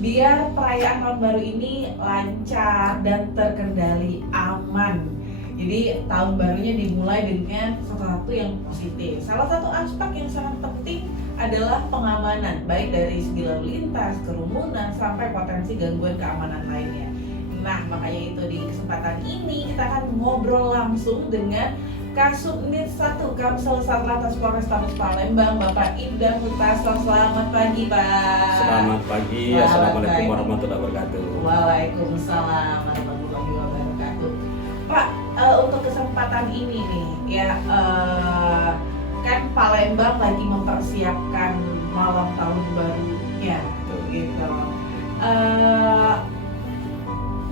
biar perayaan tahun baru ini lancar dan terkendali aman. Jadi tahun barunya dimulai dengan sesuatu yang positif. Salah satu aspek yang sangat penting adalah pengamanan, baik dari segi lalu lintas, kerumunan, sampai potensi gangguan keamanan lainnya. Nah, makanya itu di kesempatan ini kita akan ngobrol langsung dengan Kasubnit 1 Kamsel Satlantas Polrestabes Palembang, Bapak Ibda Hutasel. Selamat pagi, Pak. Selamat pagi, Assalamualaikum warahmatullahi wabarakatuh. Waalaikumsalam warahmatullahi wabarakatuh. Pak, untuk kesempatan ini nih, ya kan Palembang lagi mempersiapkan malam tahun barunya, gitu.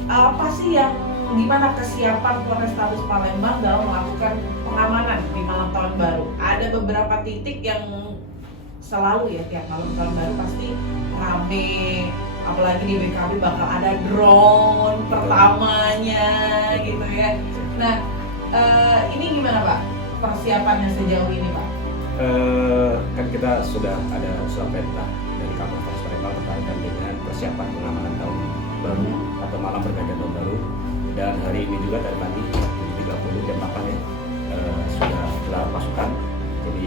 Apa sih yang gimana kesiapan Polrestabes Palembang dalam melakukan pengamanan di malam tahun baru? Ada beberapa titik yang selalu ya tiap malam tahun baru pasti rame, apalagi di BKB bakal ada drone pertamanya gitu ya. Nah, ini gimana Pak persiapannya sejauh ini Pak? Kan kita sudah ada surat perintah dari Kapolres Palembang berkaitan dengan persiapan pengamanan tahun baru atau malam pergantian tahun baru. Dan hari ini juga dari pagi jam 30 jam 8 ya sudah gelar pasukan. Jadi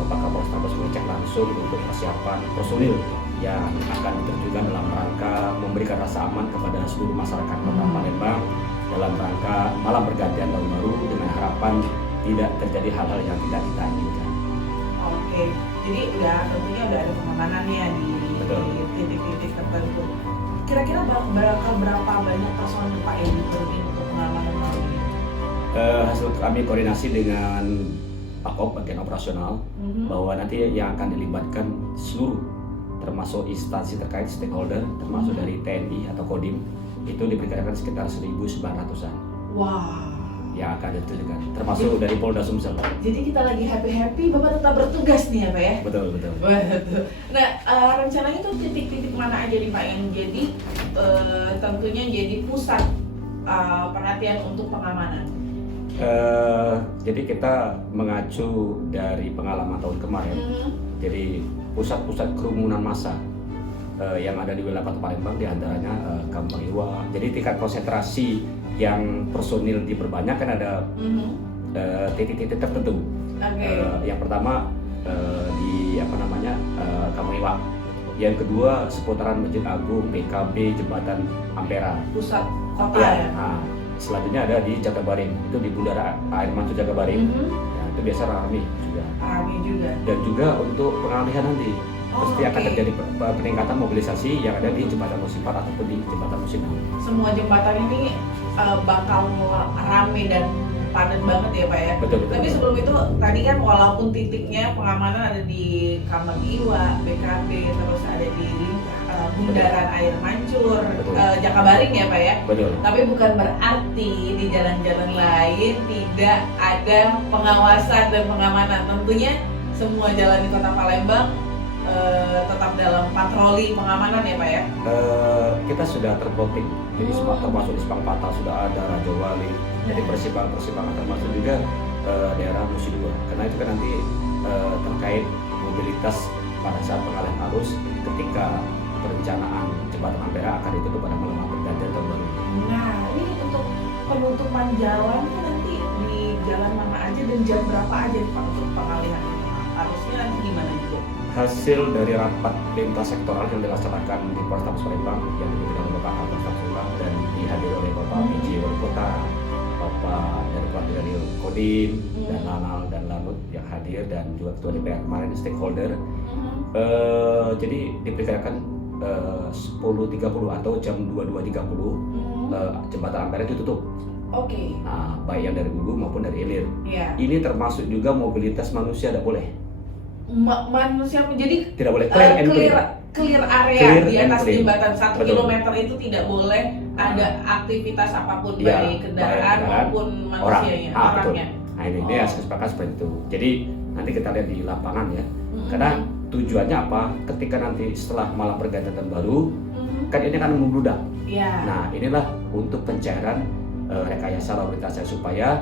Bapak Kapolres mengecek langsung untuk persiapan personil yang akan diterjunkan dalam rangka memberikan rasa aman kepada seluruh masyarakat Kota Palembang dalam rangka malam pergantian tahun baru dengan harapan tidak terjadi hal-hal yang tidak kita inginkan. Oke, jadi tentunya udah ada pengamanannya di titik-titik tertentu. Kira-kira bakal berapa banyak personil Pak yang diperlukan untuk pengamanan malam ini? Hasil kami koordinasi dengan Pakop bagian operasional bahwa nanti yang akan dilibatkan seluruh termasuk instansi terkait stakeholder termasuk dari TNI atau Kodim itu diperkirakan sekitar 1.900-an. Wah. Yang akan diterjunkan termasuk dari Polda Sumsel. Jadi kita lagi happy Bapak tetap bertugas nih ya Pak ya? Betul. Betul. Nah, rencananya tuh titik-titik mana aja nih Pak yang jadi tentunya jadi pusat perhatian untuk pengamanan? Jadi kita mengacu dari pengalaman tahun kemarin. Jadi pusat-pusat kerumunan massa yang ada di wilayah Kota Palembang diantaranya Kampung Iwa. Jadi tingkat konsentrasi yang personil diperbanyak kan ada titik-titik tertentu. Yang pertama di Kampung Iwa. Yang kedua seputaran Masjid Agung, PKB, Jembatan Ampera. Pusat kota ya. Nah, selanjutnya ada di Jagabaring, itu di Bundaran Air Mancur Jagabaring. Ya, itu biasa ramai juga. Dan juga untuk pengalihan nanti pasti akan terjadi peningkatan mobilisasi yang ada di Jembatan Musim 4 ataupun di Jembatan Musim 6. Semua jembatan ini bakal rame dan padat banget ya Pak ya? Betul. Tapi sebelum itu tadi kan walaupun titiknya pengamanan ada di Kampung Iwa, BKB, terus ada di Bundaran Air Mancur, Jakabaring ya Pak ya? Betul. Tapi bukan berarti di jalan-jalan lain tidak ada pengawasan dan pengamanan. Tentunya semua jalan di Kota Palembang tetap dalam patroli pengamanan ya Pak ya? Kita sudah terplotting, jadi termasuk di Simpang Patah sudah ada Raja Wali, jadi persimpangan termasuk juga daerah Musi 2, karena itu kan nanti terkait mobilitas pada saat pengalihan arus ketika perencanaan Jembatan Ampera akan ditutup pada malam pergantian tahun baru. Nah, ini untuk penutupan jalannya nanti di jalan mana aja dan jam berapa aja Pak untuk pengalihan arusnya nanti gimana juga? Hasil dari rapat lintas sektoral yang dilaksanakan di Polrestabes Palembang yang dipimpin oleh Bapak Kapolres Palembang dan dihadiri oleh Bapak PJ Wali Kota, Bapak dari perwakilan dari Kodim dan Lanal dan Lanut yang hadir dan juga Ketua DPR kemarin stakeholder. Jadi diperkirakan 10.30 atau jam 22.30 Jembatan Ampera itu tutup. Oke. Nah, baik yang dari hulu maupun dari hilir. Yeah. Ini termasuk juga mobilitas manusia tidak boleh. Manusia menjadi Tidak boleh clear area di atas jembatan 1 km itu tidak boleh ada aktivitas apapun baik kendaraan maupun manusianya, orangnya. Nah ini sepakat seperti itu. Jadi nanti kita lihat di lapangan ya. Karena tujuannya apa? Ketika nanti setelah malam pergantian tahun baru, kan ini akan membludak. Nah inilah untuk pencairan rekayasa lalu lintasnya supaya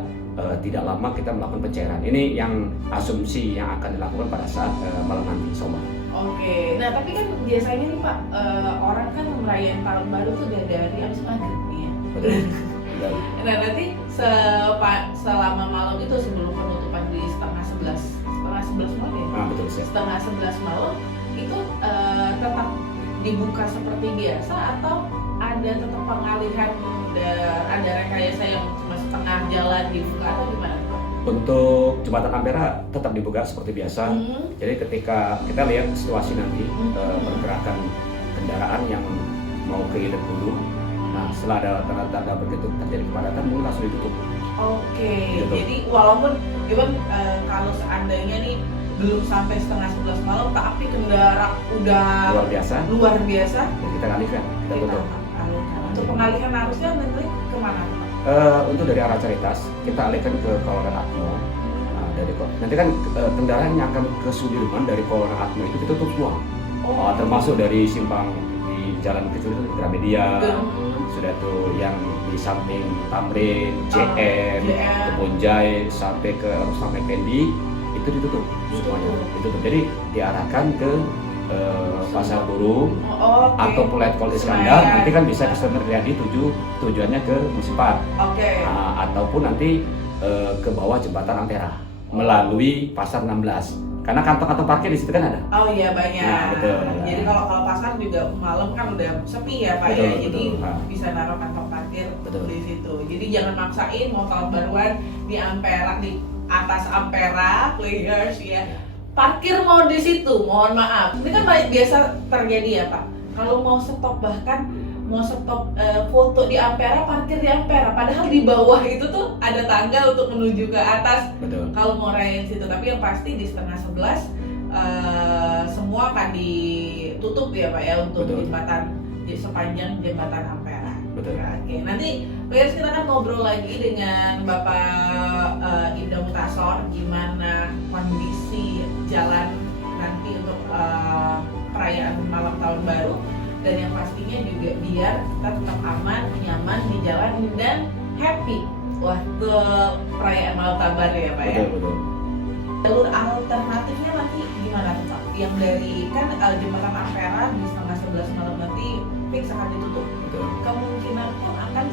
tidak lama kita melakukan pencairan. Ini yang asumsi yang akan dilakukan pada saat malam nanti, Sobat. Oke, nah tapi kan biasanya nih Pak, orang kan merayakan tahun baru tuh udah dari abis maghrib nih ya. Betul. Betul. Nah nanti selama malam itu sebelum penutupan di setengah 11 malam ya? Betul sih. Setengah 11 malam itu tetap dibuka seperti biasa atau ada tetap pengalihan, ada rekayasa yang cuma setengah jalan dibuka atau gimana Pak? Untuk jembatan Ampera tetap dibuka seperti biasa. Jadi ketika kita lihat situasi nanti pergerakan kendaraan yang mau ke Ilir Hulu, nah setelah ada tanda-tanda begitu terjadi kepadatan mungkin langsung ditutup. Oke, Gitu. jadi walaupun kalau seandainya nih belum sampai setengah 11 malam tapi kendaraan udah Luar biasa, ya kita alihkan, kita tutup. alihkan. Untuk pengalihan arusnya nanti kemana Pak? Untuk dari arah Caritas kita alihkan ke Kolonel Atmo. Nah, nanti kan kendaraan yang akan ke Sudirman dari Kolonel Atmo itu ditutup semua. Termasuk dari simpang di jalan kecil itu Gramedia, sudah tuh yang di samping Tamrin, JM, Kebonjai sampai Pendi itu ditutup semuanya. Ditutup. Jadi diarahkan ke Pasar Burung atau Pulau Kol Iskandar, nanti kan bisa ke Sudirman tujuannya ke Musipat. Ataupun nanti ke bawah jembatan Ampera melalui Pasar 16. Karena kantong-kantong parkir di situ kan ada. Oh iya banyak. Nah, betul. Jadi kalau pasar juga malam kan udah sepi ya Pak Betul, ya. Jadi betul. bisa naruh kantong parkir Betul. di situ. Jadi jangan maksain mau tahun baruan di Ampera, di atas Ampera, players ya. Parkir mau di situ, mohon maaf. Ini kan biasa terjadi ya Pak. Kalau mau stop foto di Ampera, parkir di Ampera. Padahal di bawah itu tuh ada tangga untuk menuju ke atas. Betul. Kalau mau rayain situ, tapi yang pasti di setengah 11 semua akan ditutup ya Pak ya untuk Betul. di sepanjang jembatan Ampera. Betul. Oke, nanti players kita akan ngobrol lagi dengan Bapak Ibda Mutasor gimana kondisi jalan nanti untuk perayaan malam tahun baru, dan yang pastinya juga biar kita tetap aman, nyaman di jalan dan happy waktu perayaan malam tahun baru ya Pak ya. Betul. Jalur alternatifnya nanti gimana tuh Pak? Yang dari kan jembatan Ampera di setengah 11 malam nanti fix akan ditutup. Betul. Kemungkinan pun akan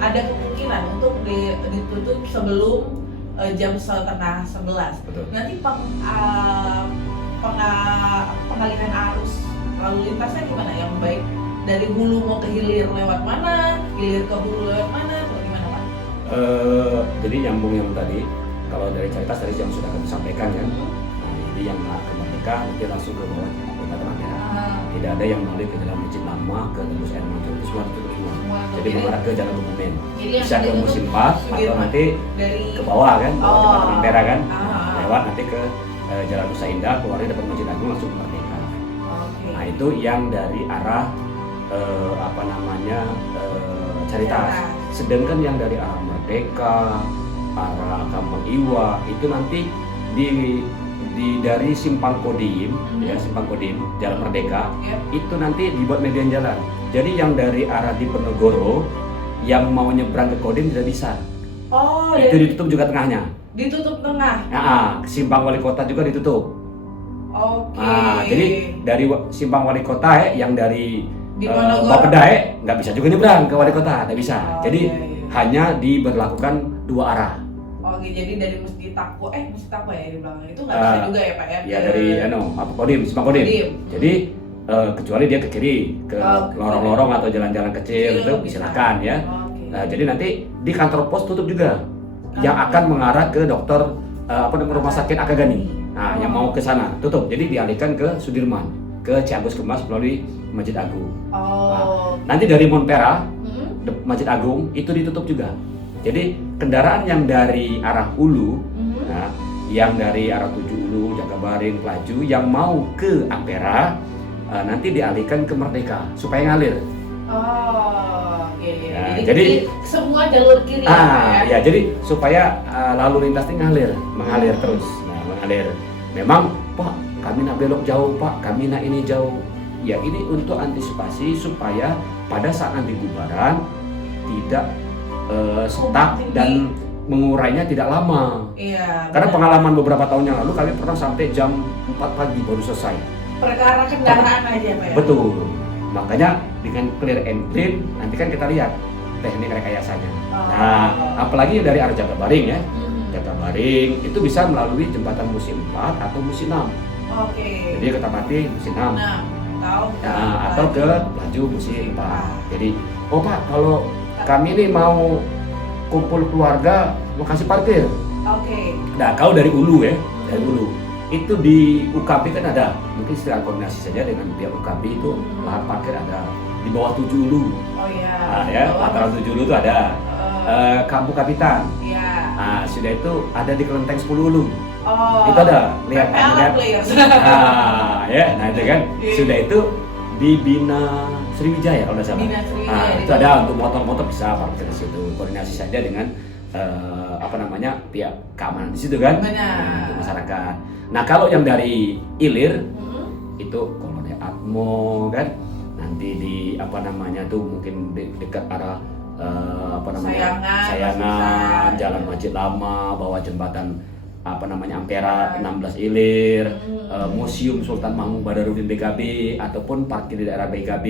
ada kemungkinan untuk ditutup sebelum jam setengah 11. Betul. Nanti pengalihan arus lalu lintasnya gimana? Yang baik dari hulu mau ke hilir lewat mana? Hilir ke hulu lewat mana? Atau gimana Pak? Jadi nyambung yang tadi, kalau dari Caritas tadi yang sudah kami sampaikan kan, nah, jadi yang ke Merdeka nanti langsung ke bawah jembatan Ampera. Tidak ada yang melalui ke dalam Masjid Lama, ke Tembus Air Mancur, itu semua ditutup semua. Jadi mengarah ke Jalan Kebumen. Bisa ke Musimpat atau nanti dari ke bawah kan, bawah jembatan Ampera kan, lewat nanti ke Jalan Nusa Indah, keluarnya dapat Masjid Agung langsung ke Merdeka. Nah itu yang dari arah Caritas. Sedangkan yang dari arah Merdeka, arah Kampung Iwa itu nanti dari Simpang Kodim, ya Simpang Kodim, Jalan Merdeka, itu nanti dibuat median jalan. Jadi yang dari arah Diponegoro yang mau nyebrang ke Kodim tidak bisa. Itu ditutup juga tengahnya. Ditutup tengah. Simpang Wali Kota juga ditutup. Jadi dari Simpang Wali Kota yang dari Bapeda nggak bisa juga nyebrang ke Wali Kota, nggak bisa. Jadi hanya diberlakukan dua arah. Jadi dari Masjid Takwa ya di belakang itu nggak bisa juga ya Pak ya? Ya dari Kodim, Simpang Kodim. Jadi kecuali dia ke kiri, ke lorong-lorong atau jalan-jalan kecil itu silakan ya. Nah, jadi nanti di kantor pos tutup juga, yang akan mengarah ke rumah sakit Akagani. Nah, yang mau ke sana tutup. Jadi dialihkan ke Sudirman, ke Ciagus Kemas melalui Masjid Agung. Nanti dari Monpera, Masjid Agung itu ditutup juga. Jadi kendaraan yang dari arah Hulu, yang dari arah Tujuh Hulu, Jagabaring, Pelaju, yang mau ke Ampera, nanti dialihkan ke Merdeka supaya ngalir. Jadi semua jalur kiri ya, jadi supaya lalu lintas ini mengalir terus. Nah, mengalir. Memang Pak, kami nak belok jauh Pak, kami nak ini jauh. Ya ini untuk antisipasi supaya pada saat nanti bubaran tidak stuck dan mengurainya tidak lama. Iya. Karena benar. pengalaman beberapa tahun yang lalu kami pernah sampai jam 4 pagi baru selesai. Perkara kendaraan aja Pak ya. Betul. Makanya dengan clear and clean nanti kan kita lihat teknik rekayasanya. Oh. Nah, apalagi dari arah Jakabaring ya. Hmm. Jakabaring itu bisa melalui jembatan Musi 4 atau Musi 6. Oke. Jadi Kertapati Musi 6. Nah, Atau ke Laju Musi 4. Jadi, oh Pak, kalau kami ini mau kumpul keluarga mau kasih parkir. Oke. Nah, kalau dari Ulu ya, dari Ulu itu di UKB kan ada, mungkin setelah koordinasi saja dengan pihak UKB itu lahan parkir ada di bawah 7 Ulu. Oh iya. Nah, ya, lateral 7 Ulu itu ada. Kampung Kapitan. Iya. Nah, sudah itu ada di Kelenteng 10 Ulu. Oh. Itu ada, lihat PPL kan? players. Nah, ya, nah itu kan Iya. sudah itu di Bina Sriwijaya kalau nggak salah. Bina Sriwijaya, Nah, di itu ada untuk motor-motor bisa parkir di situ. Koordinasi saja dengan pihak keamanan di situ kan. Benar. Nah, untuk masyarakat. Nah, kalau yang dari Ilir Mm-mm. itu Kolonel Atmo kan nanti di tuh mungkin dekat arah Sayangan, Jalan Masjid Lama, bawah jembatan Ampera 16 Ilir, Museum Sultan Mahmud Badarudin BKB, ataupun parkir di daerah BKB,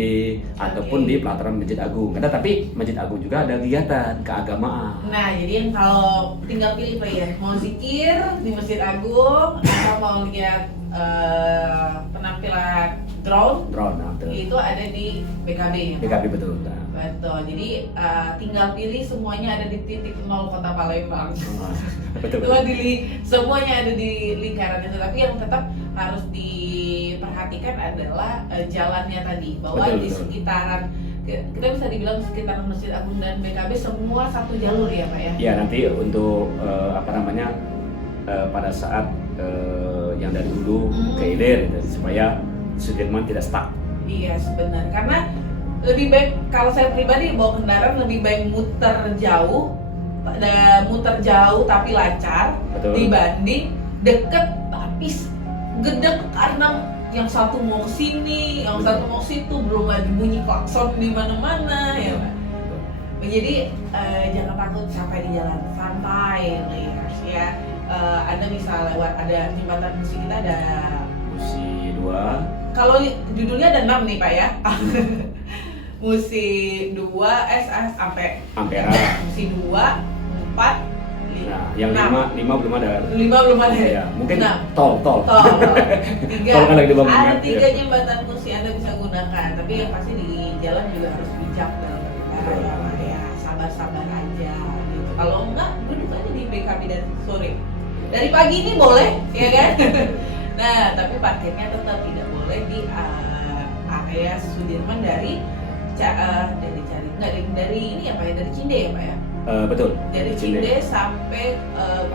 ataupun di pelataran Masjid Agung. Karena tapi Masjid Agung juga ada kegiatan keagamaan. Nah, jadi yang kalau tinggal pilih Pak ya, mau zikir di Masjid Agung atau mau lihat penampilan drone betul. itu ada di BKB ya, Pak? BKB betul. Nah. Betul. Jadi tinggal pilih, semuanya ada di titik 0 Kota Palembang. Betul. Semuanya ada di lingkaran itu, tapi yang tetap harus diperhatikan adalah jalannya tadi, bahwa Betul, di betul. sekitaran kita bisa dibilang sekitaran Masjid Agung dan BKB semua satu jalur ya Pak ya. Ya, nanti untuk pada saat yang dari hulu ke hilir supaya Sudirman tidak stuck. Iya sebenarnya, karena lebih baik kalau saya pribadi bawa kendaraan lebih baik muter jauh tapi lancar. Betul. Dibanding deket tapi gedek karena yang satu mau ke sini, yang satu mau ke situ, belum lagi bunyi klakson di mana-mana ya Pak. Jadi jangan takut sampai di jalan, santai ya. Anda bisa lewat, ada jembatan Musi, kita ada Musi 2. kalau judulnya ada 6 nih Pak ya. Musi 2 sampai Ampera. Musi 2, 4, Nah, yang 6. 5 belum ada. 5 belum ada Ya, mungkin Nah. tol. Tol. 3. Tol kan lagi dibangun, Ada kan? 3 Iya. jembatan Musi Anda bisa gunakan, tapi yang pasti di jalan juga harus bijak dalam berkendara ya Pak ya. Sabar-sabar aja gitu. Kalau enggak, duduk aja di BKB dari sore. Dari pagi ini boleh, ya kan? Nah, tapi parkirnya tetap tidak boleh di area Sudirman dari ini ya Pak ya, dari Cinde ya Pak ya? Betul. Dari Cinde sampai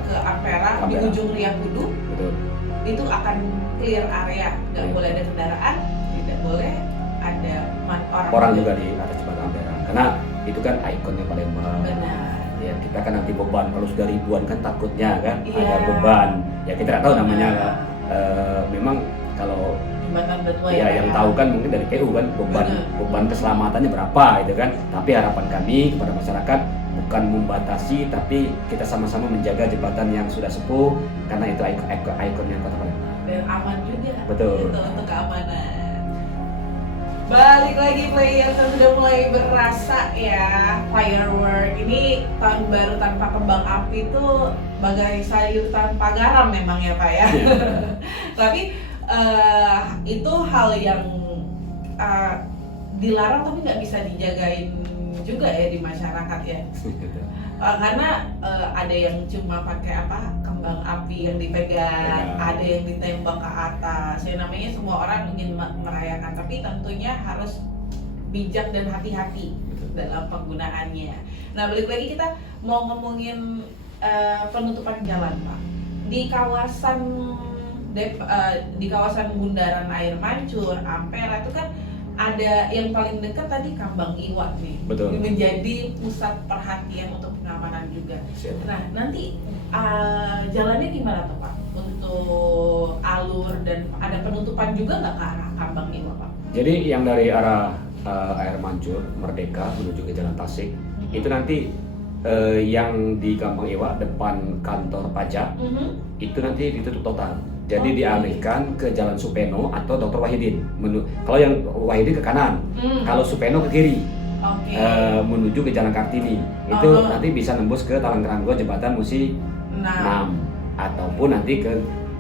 ke Ampera di Ampera. ujung Riang Kudu Betul. itu akan clear area, nggak boleh ada kendaraan, tidak boleh ada Orang juga di atas jembatan Ampera. Karena itu kan ikonnya Palembang. Benar. Ya, kita kan nanti beban kalau sudah ribuan kan takutnya kan Iya. ada beban. Ya kita nggak tahu namanya. Benar. Memang kalau Jembatan berdua ya yang tahu kan mungkin dari PU kan beban keselamatannya berapa gitu kan. Tapi harapan kami kepada masyarakat bukan membatasi, tapi kita sama-sama menjaga jembatan yang sudah sepuh karena itu ikonnya Kota Palembang. Dan aman juga. Betul. Itu untuk keamanan. Balik lagi players, sudah mulai berasa ya firework. Ini tahun baru tanpa kembang api itu bagai sayur tanpa garam memang ya Pak ya. Tapi itu hal yang dilarang tapi nggak bisa dijagain juga ya di masyarakat ya. Karena ada yang cuma pakai kembang api yang dipegang, ada yang ditembak ke atas. Ya namanya semua orang ingin merayakan, tapi tentunya harus bijak dan hati-hati dalam penggunaannya. Nah, balik lagi kita mau ngomongin penutupan jalan Pak. Di kawasan Bundaran Air Mancur, Ampera itu kan ada yang paling dekat tadi Kambang Iwak nih. Betul. Menjadi pusat perhatian untuk pengamanan juga. Siap. Nah, nanti jalannya gimana tuh Pak? Untuk alur dan ada penutupan juga nggak ke arah Kambang Iwak Pak? Jadi yang dari arah Air Mancur Merdeka menuju ke Jalan Tasik itu nanti yang di Gampang Iwa depan kantor pajak itu nanti ditutup total. Jadi dialihkan ke Jalan Supeno atau Dr. Wahidin. Kalau yang Wahidin ke kanan, kalau Supeno ke kiri. Menuju ke Jalan Kartini. Itu nanti bisa nembus ke Talang Keranggo Jembatan Musi 6 ataupun nanti ke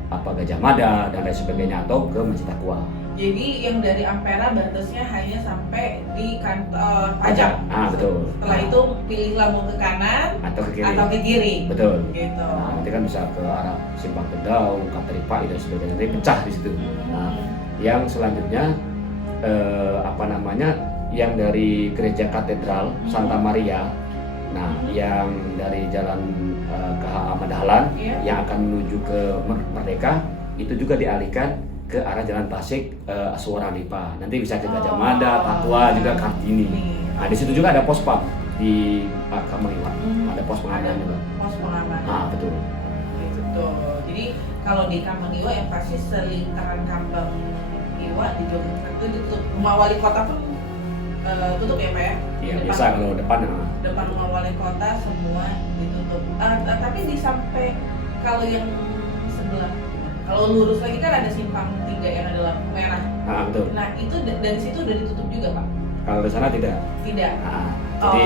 Gajah Mada dan lain sebagainya atau ke Masjid Taqwa. Jadi yang dari Ampera batasnya hanya sampai di kantor pajak. Betul. Setelah itu pilihlah mau ke kanan atau ke kiri. Betul. Gitu. Nah, nanti kan bisa ke arah Simpang Tedaung, Kateripai dan sebagainya. Nanti pecah di situ. Nah, yang selanjutnya yang dari Gereja Katedral Santa Maria. Nah, yang dari Jalan KH Ahmad Dahlan yang akan menuju ke Merdeka itu juga dialihkan ke arah Jalan Tasik Aswaranipa. Nanti bisa ke Gajah Mada, Taqwa juga Kartini. Nah, di situ juga ada pospam di Gampang Iwa. Ada pos pengamanan juga. Pos pengamanan. Betul. Gitu. Jadi kalau di Gampang Iwa yang pasti selingkaran Gampang Iwa di Yogyakarta itu ditutup. Rumah wali kota pun tutup ya Pak ya? Iya, biasa kalau depan. Depan rumah wali kota semua ditutup. Tapi di sampai kalau yang sebelah, kalau lurus lagi kan ada simpang 3 yang ada lampu merah. Betul. Nah itu dari situ udah ditutup juga Pak? Kalau di sana tidak. Tidak. Jadi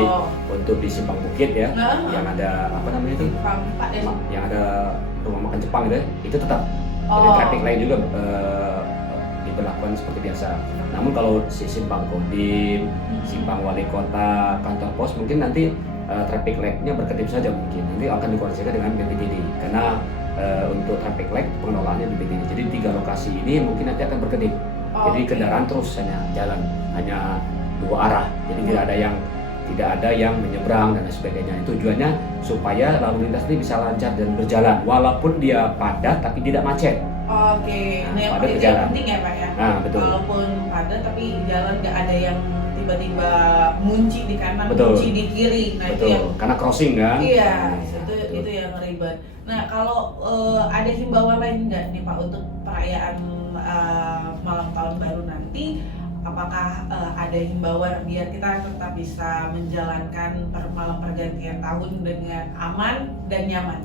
untuk di Simpang Bukit ya, yang ada itu? Simpang 4 ya? Yang ada rumah makan Jepang itu tetap. Jadi traffic light juga diberlakukan seperti biasa. Namun kalau Simpang Kodim, Simpang Wali Kota, kantor pos mungkin nanti traffic light-nya berkedip saja mungkin. Nanti akan dikoordinasikan dengan BPTD karena untuk traffic light pengelolaannya BPTD. Jadi 3 lokasi ini mungkin nanti akan berkedip. Jadi kendaraan terus hanya 2 arah. Jadi tidak ada yang menyeberang dan sebagainya. Tujuannya supaya lalu lintas ini bisa lancar dan berjalan walaupun dia padat tapi tidak macet. Ini yang paling penting ya Pak ya. Betul. Walaupun padat tapi jalan nggak ada yang tiba-tiba munci di kanan, betul. Munci di kiri. Nah betul. Itu yang karena crossing kan. Iya, itu yang ribet. Nah kalau ada himbauan lain nggak nih Pak untuk perayaan malam tahun baru nanti? Apakah ada himbauan biar kita tetap bisa menjalankan malam pergantian tahun dengan aman dan nyaman?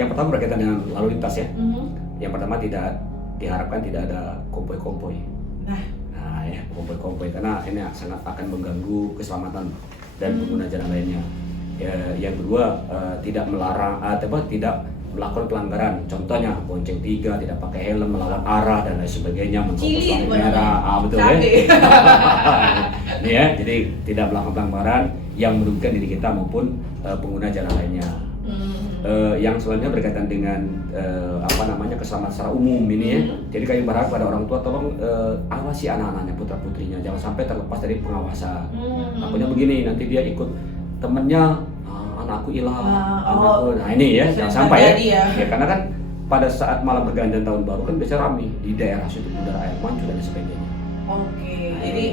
Yang pertama berkaitan dengan lalu lintas ya. Yang pertama diharapkan tidak ada konvoy-konvoy. Konvoy-konvoy karena ini sangat akan mengganggu keselamatan dan pengguna jalan lainnya. Yang kedua tidak melarang tidak melakukan pelanggaran. Contohnya bonceng 3, tidak pakai helm, melawan arah dan lain sebagainya, menerobos lampu merah. Betul ya. Jadi tidak melakukan pelanggaran yang merugikan diri kita maupun pengguna jalan lainnya. Yang selanjutnya berkaitan dengan keselamatan secara umum ini ya. Jadi kami berharap pada orang tua tolong awasi anak-anaknya, putra-putrinya, jangan sampai terlepas dari pengawasan. Takutnya begini, nanti dia ikut temennya, anakku hilang, anakku. Nah ini ya, jangan sampai ya. Karena kan pada saat malam pergantian tahun baru kan biasa ramai di daerah situ, Bundaran Air Mancur dan sebagainya. Jadi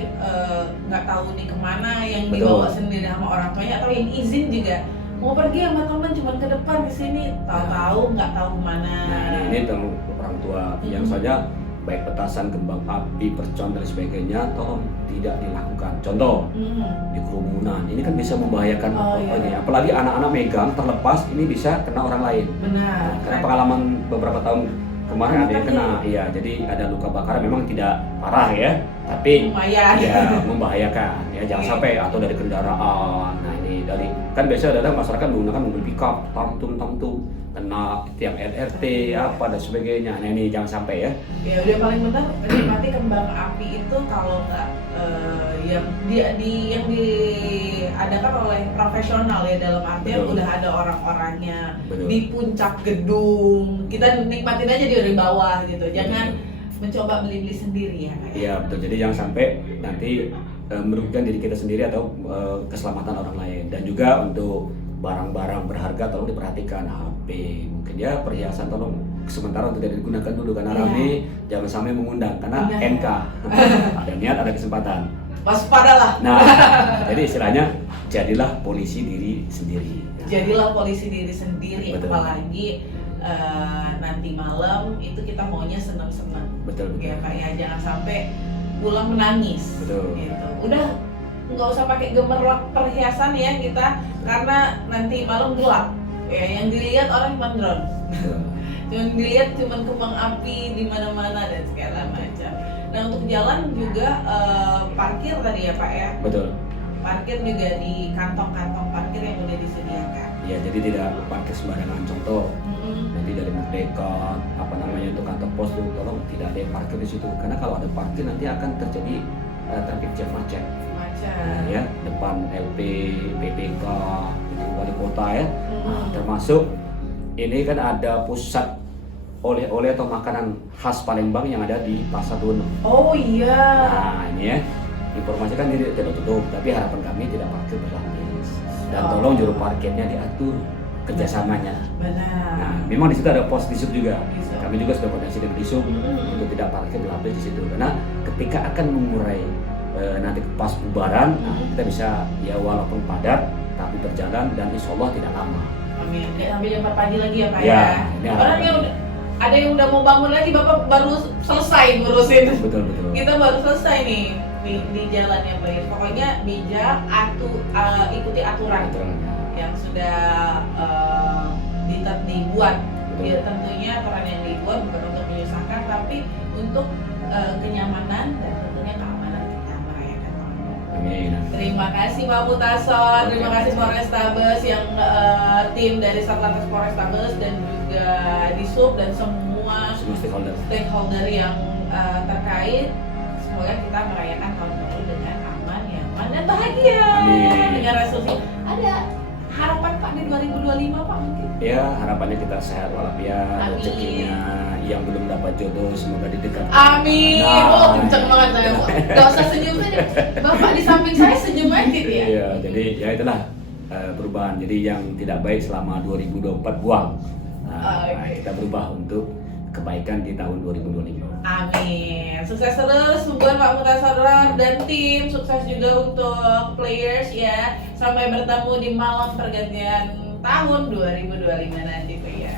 nggak tahu nih kemana yang dibawa sendiri sama orang tuanya atau yang izin juga. Mau pergi sama teman cuma ke depan ke sini, tahu-tahu nggak tahu kemana. Nah, ini tentang orang tua yang saja baik petasan, kembang api, percon dan sebagainya tolong tidak dilakukan. Contoh di kerumunan, ini kan bisa membahayakan apalagi anak-anak megang terlepas ini bisa kena orang lain. Benar. Karena pengalaman beberapa tahun kemarin ada yang kena, jadi ada luka bakar memang tidak parah ya, tapi membahayakan ya, jangan sampai atau dari kendaraan. Nah ini dari kan biasa ada masyarakat menggunakan mobil pickup, tamtum kena tiang LRT dan sebagainya. Nah ini jangan sampai ya. Ya udah paling benar nikmati kembang api itu kalau nggak yang diadakan oleh profesional ya, dalam artian udah ada orang-orangnya di puncak gedung, kita nikmatin aja dari bawah gitu, jangan mencoba beli-beli sendiri ya. Iya betul, jadi jangan sampai nanti merugikan diri kita sendiri atau keselamatan orang lain. Dan juga untuk barang-barang berharga tolong diperhatikan, HP mungkin ya, perhiasan tolong sementara untuk tidak digunakan dulu karena rame, jangan sampai mengundang karena NK ada niat ada kesempatan, waspadalah. Nah jadi istilahnya jadilah polisi diri sendiri. Jadilah polisi diri sendiri. Betul. Apalagi nanti malam itu kita maunya senang-senang. Betul. Ya Pak ya, jangan sampai pulang menangis. Betul. Gitu. Udah nggak usah pakai gemerlap perhiasan ya kita, karena nanti malam gelap. Ya, yang dilihat orang cuma drone. Cuma dilihat cuma kembang api di mana-mana dan segala macam. Nah, untuk jalan juga parkir tadi ya Pak ya. Betul. Parkir juga di kantong-kantong parkir yang udah disediakan. Ya, jadi tidak parkir sembarangan. Contoh, nanti dari Merdeka, apa namanya itu kantor pos tuh, tolong tidak ada yang parkir di situ. Karena kalau ada parkir nanti akan terjadi traffic jam macet. Nah, ya, depan LP, PPK, itu wali kota ya. Nah, termasuk ini kan ada pusat oleh-oleh atau makanan khas Palembang yang ada di Pasar Dono. Oh iya. Nah, ini ya, informasi kan tidak tutup, tapi harapan kami tidak parkir berlapis. Dan tolong juru parkirnya diatur kerjasamanya. Benar. Nah, memang di situ ada pos disub juga. Disub. Kami juga sudah koordinasi dengan disub untuk tidak parkir berlapis di situ. Karena ketika akan mengurai nanti pas bubaran, nah, kita bisa ya walaupun padat tapi berjalan dan insya Allah tidak lama. Amin. Sampai jam 4 pagi lagi ya Pak Ya, ya. ini Orang harapan. yang ada yang udah mau bangun lagi, Bapak baru selesai ngurusin. Betul. Kita baru selesai nih di jalan yang baik. Pokoknya bijak, ikuti aturan yang sudah dibuat. Betul. Ya, tentunya aturan yang dibuat bukan untuk menyusahkan, tapi untuk kenyamanan dan tentunya keamanan kita merayakan tahun baru. Amin. Terima kasih Pak Mutason, terima kasih Polrestabes yang tim dari Satlantas Polrestabes dan juga Disub dan semua Semua stakeholder yang terkait. Semoga kita merayakan tahun baru dengan aman, nyaman, dan bahagia. Amin. Dengan resolusi. Ada harapan Pak di 2025 Pak mungkin? Ya, harapannya kita sehat walafiat, Amin. rezekinya yang belum dapat jodoh semoga didekatkan. Amin. Nah, Oh, kenceng banget saya. Gak usah senyum saja. Bapak di samping saya senyum aja gitu ya. Iya, jadi ya itulah perubahan. Jadi yang tidak baik selama 2024 buang. Nah, Oke. kita berubah untuk kebaikan di tahun 2025. Amin. Sukses terus buat Pak Mutason dan tim. Sukses juga untuk players ya. Sampai bertemu di malam pergantian tahun 2025 nanti Pak ya.